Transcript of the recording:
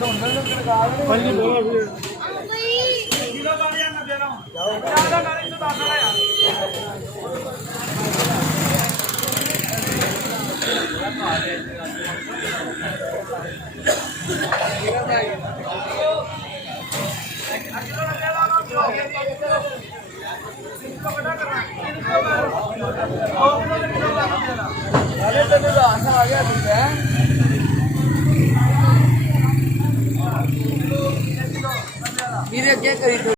ਹਾਂਜੀ ਬੋਲੋ ਵੀਰ ਕਿਲੋ ਵਾਲੀ ਆ ਨਾ ਦੇਣਾ ਜਿਆਦਾ ਨਾਲੇ ਤੋਂ ਦੱਸ ਆ ਵੀਰੇ ਅੱਗੇ ਕਰੀ